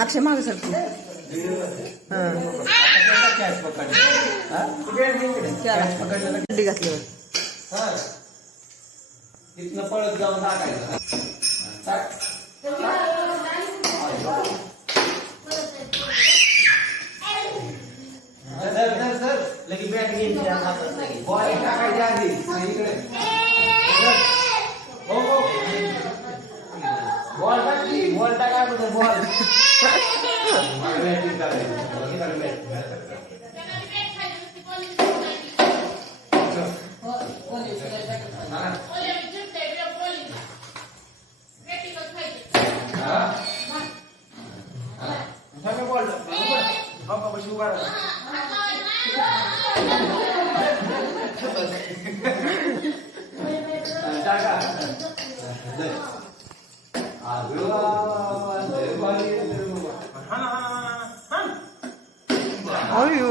अक्षय मागे सर घातल्यावर तिथनं पळत जाऊन टाकायचं. लगी बॅट घ्यायची हातात बॉल टाकायच्या आधी इकडे हो हो बॉल टाकली बॉल टाकायचं बॉल बॅटिंग करायची. अयो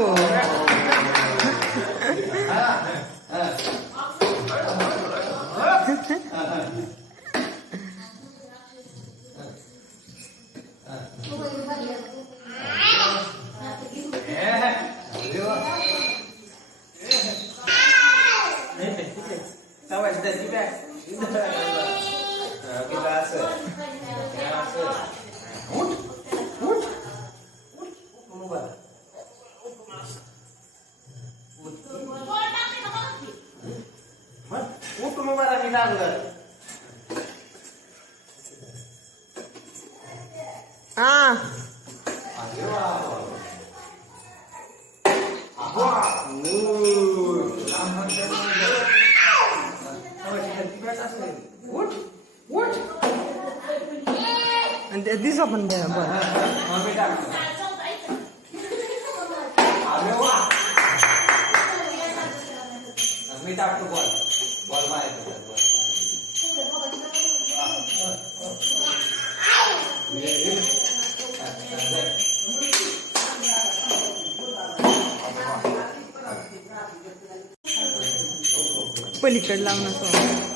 दिसा पण मी टाकतो बॉल बॉल मारायचा पलीकडे लावून असं